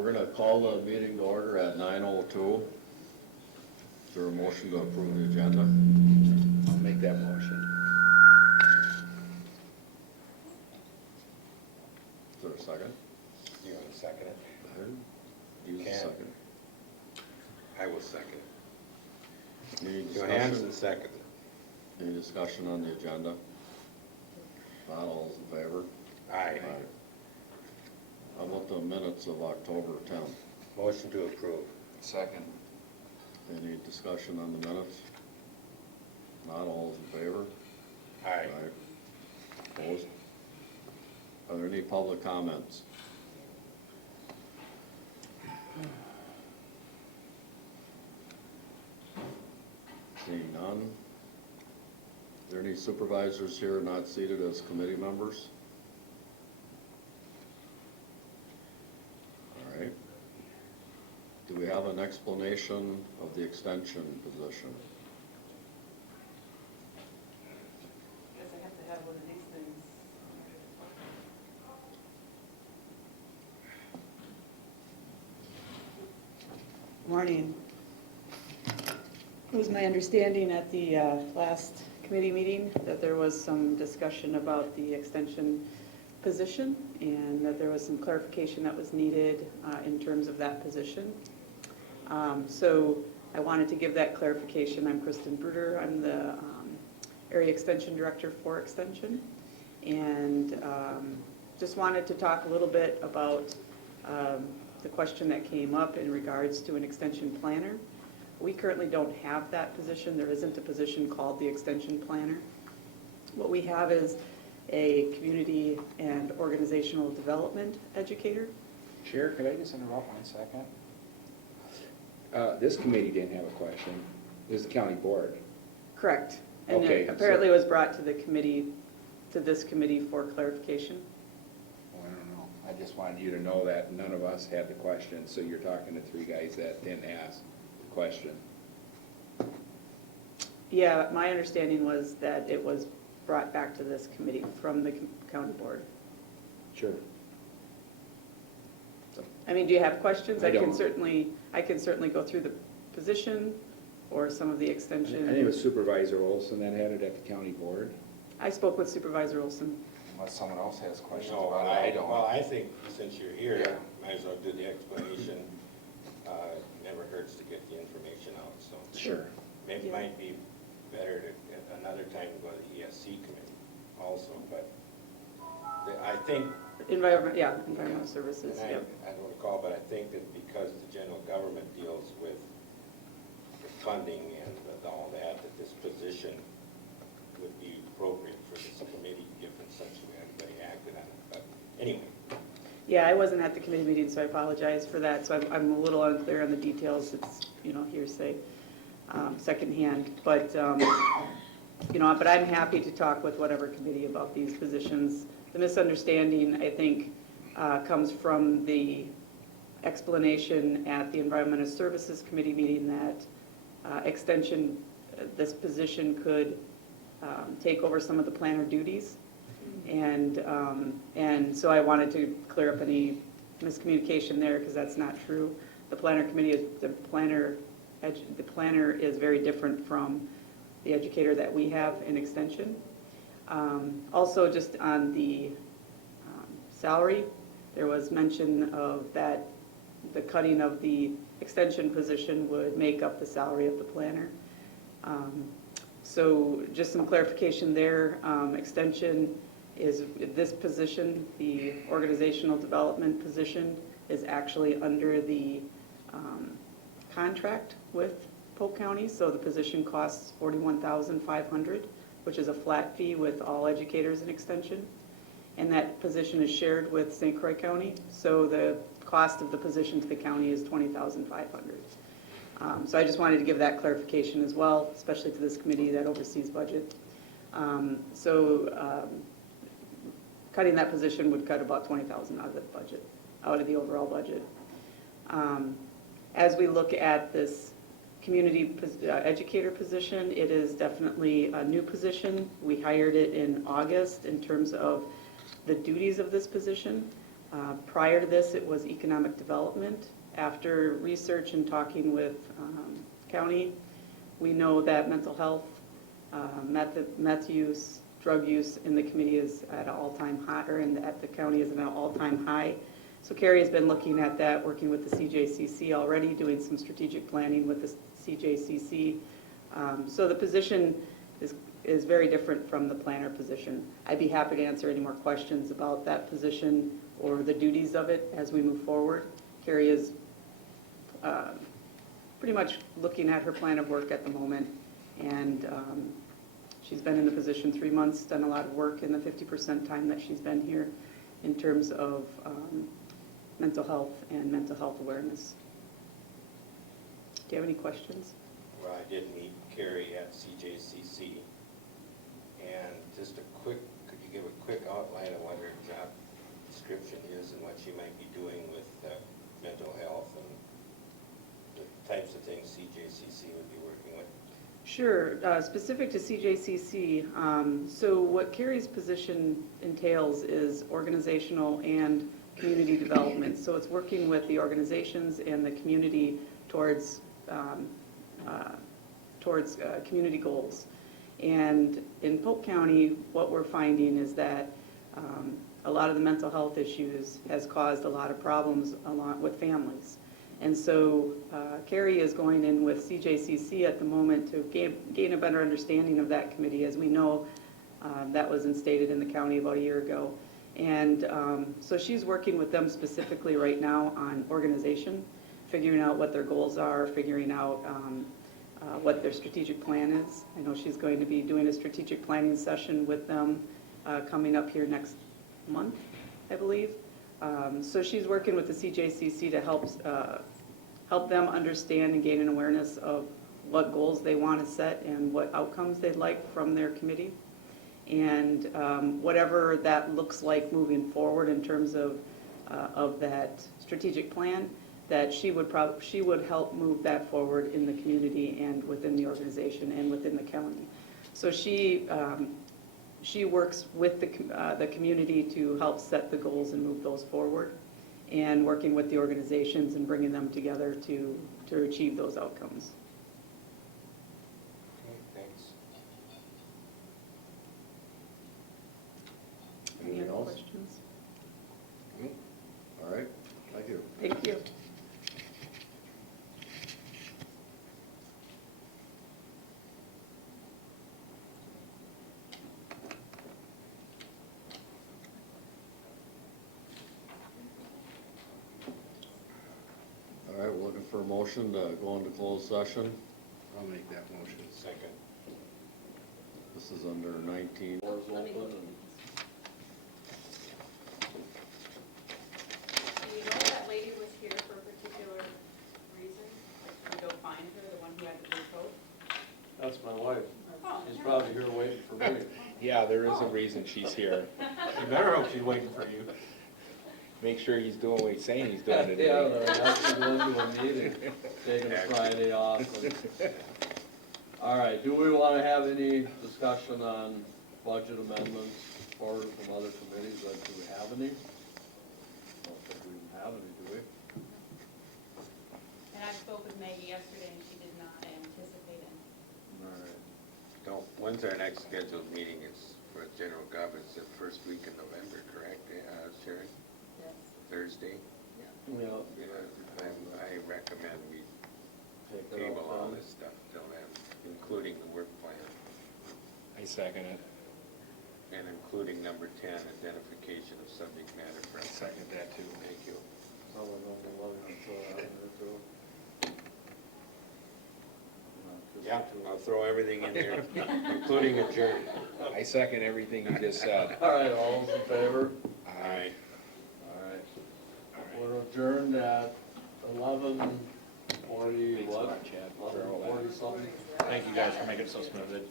we're gonna call the meeting to order at 9:02. Is there a motion to approve the agenda? I'll make that motion. Is there a second? You want to second it? Use a Can. second. I will second it. Any Johansson discussion? seconded. Any discussion on the agenda? Not all those in favor? Aye. How about the minutes of October 10th? Motion to approve. Second. Any discussion on the minutes? Not all those in favor? Aye. Opposed? Are there any public comments? Seeing none. Are there any supervisors here not seated as committee members? All right. Do we have an explanation of the extension position? Guess I have to have one of these things. Morning. It was my understanding at the last committee meeting that there was some discussion about the extension position and that there was some clarification that was needed in terms of that position. So I wanted to give that clarification. I'm Kristen Bruder. I'm the Area Extension Director for Extension. And just wanted to talk a little bit about the question that came up in regards to an extension planner. We currently don't have that position. There isn't a position called the extension planner. What we have is a community and organizational development educator. Chair, could I just interrupt 1 second? This committee didn't have a question. This is the county board. Correct. And Okay, it apparently was brought to the committee, to this committee for clarification. Well, I don't know. I just wanted you to know that none of us had the question, so you're talking to 3 guys that didn't ask the question. Yeah, my understanding was that it was brought back to this committee from the county board. Sure. I mean, do you have questions? I I can don't. certainly go through the position or some of the I extension. think it was Supervisor Olson that had it at the county board. I spoke with Supervisor Olson. Unless someone else has questions No, about it, I don't. Well, I think since you're here, Yeah. might as well do the explanation. Never hurts to get the information out, so. Sure. Maybe it Yeah. might be better to, at another time, to go to the ESC committee also, but I think, Environmental services, and yep. I don't recall, but I think that because the general government deals with the funding and all that, that this position would be appropriate for this committee, given since everybody acted on it. But anyway, Yeah, I wasn't at the committee meeting, so I apologize for that. So I'm a little unclear on the details. It's, hearsay, secondhand. But, but I'm happy to talk with whatever committee about these positions. The misunderstanding, I think, comes from the explanation at the Environmental Services Committee meeting that extension, this position could take over some of the planner duties. And so I wanted to clear up any miscommunication there because that's not true. The planner committee is, the planner is very different from the educator that we have in extension. Also, just on the salary, there was mention of that the cutting of the extension position would make up the salary of the planner. So just some clarification there. Extension is this position, the organizational development position, is actually under the contract with Polk County. So the position costs $41,500, which is a flat fee with all educators in extension. And that position is shared with St. Croix County. So the cost of the position to the county is $20,500. So I just wanted to give that clarification as well, especially to this committee that oversees budget. Cutting that position would cut about $20,000 out of the budget, out of the overall budget. As we look at this community educator position, it is definitely a new position. We hired it in August in terms of the duties of this position. Prior to this, it was economic development. After research and talking with county, we know that mental health, meth use, drug use in the committee is at an all-time high, or at the county is at an all-time high. So Carrie has been looking at that, working with the CJCC already, doing some strategic planning with the CJCC. So the position is very different from the planner position. I'd be happy to answer any more questions about that position or the duties of it as we move forward. Carrie is pretty much looking at her plan of work at the moment, and she's been in the position 3 months, done a lot of work in the 50% time that she's been here in terms of mental health and mental health awareness. Do you have any questions? Well, I did meet Carrie at CJCC, and just could you give a quick outline of what her job description is and what she might be doing with mental health and the types of things CJCC would be working with? Sure. Specific to CJCC, so what Carrie's position entails is organizational and community development. So it's working with the organizations and the community towards community goals. And in Polk County, what we're finding is that a lot of the mental health issues has caused a lot of problems along with families. And so Carrie is going in with CJCC at the moment to gain a better understanding of that committee. As we know, that was instated in the county about a year ago. And so she's working with them specifically right now on organization, figuring out what their goals are, figuring out what their strategic plan is. I know she's going to be doing a strategic planning session with them coming up here next month, I believe. So she's working with the CJCC to help them understand and gain an awareness of what goals they want to set and what outcomes they'd like from their committee. And whatever that looks like moving forward in terms of that strategic plan, that she would help move that forward in the community and within the organization and within the county. So she works with the community to help set the goals and move those forward, and working with the organizations and bringing them together to achieve those outcomes. Okay, thanks. Any Anything other else? questions? All right, thank you. Thank you. All right, we're looking for a motion to go into closed session. I'll make that motion. Second. This is under 19. Doors open and You know that lady was here for a particular reason? Like, you go find her, the one who had the blue coat? That's my wife. Oh, She's yeah. probably here waiting for me. Yeah, there is a reason she's here. You better hope she's waiting for you. Make sure he's doing what he's saying he's doing Yeah, today. no, that's going to a meeting, taking a Friday off. All right, do we want to have any discussion on budget amendments or from other committees? Do we have any? I don't think we have any, do we? And I spoke with Maggie yesterday, and she did not anticipate it. All right. Don't, when's our next scheduled meeting? It's for general gov, it's the first week in November, correct, Sherry? Yes. Thursday? Yeah, I recommend we take it table all off. this stuff till then, including the work plan, I second it. and including number 10, identification of subject matter for. I second that too. Thank you. Someone knows the one that's out there too. Yeah, I'll throw everything in there, including adjourn. I second everything you just said. All right, all those in favor? Aye. All right. We're adjourned at 11:40, Thanks a what? lot, Chad, for all that. 11:40 something. Thank you guys for making it so smooth.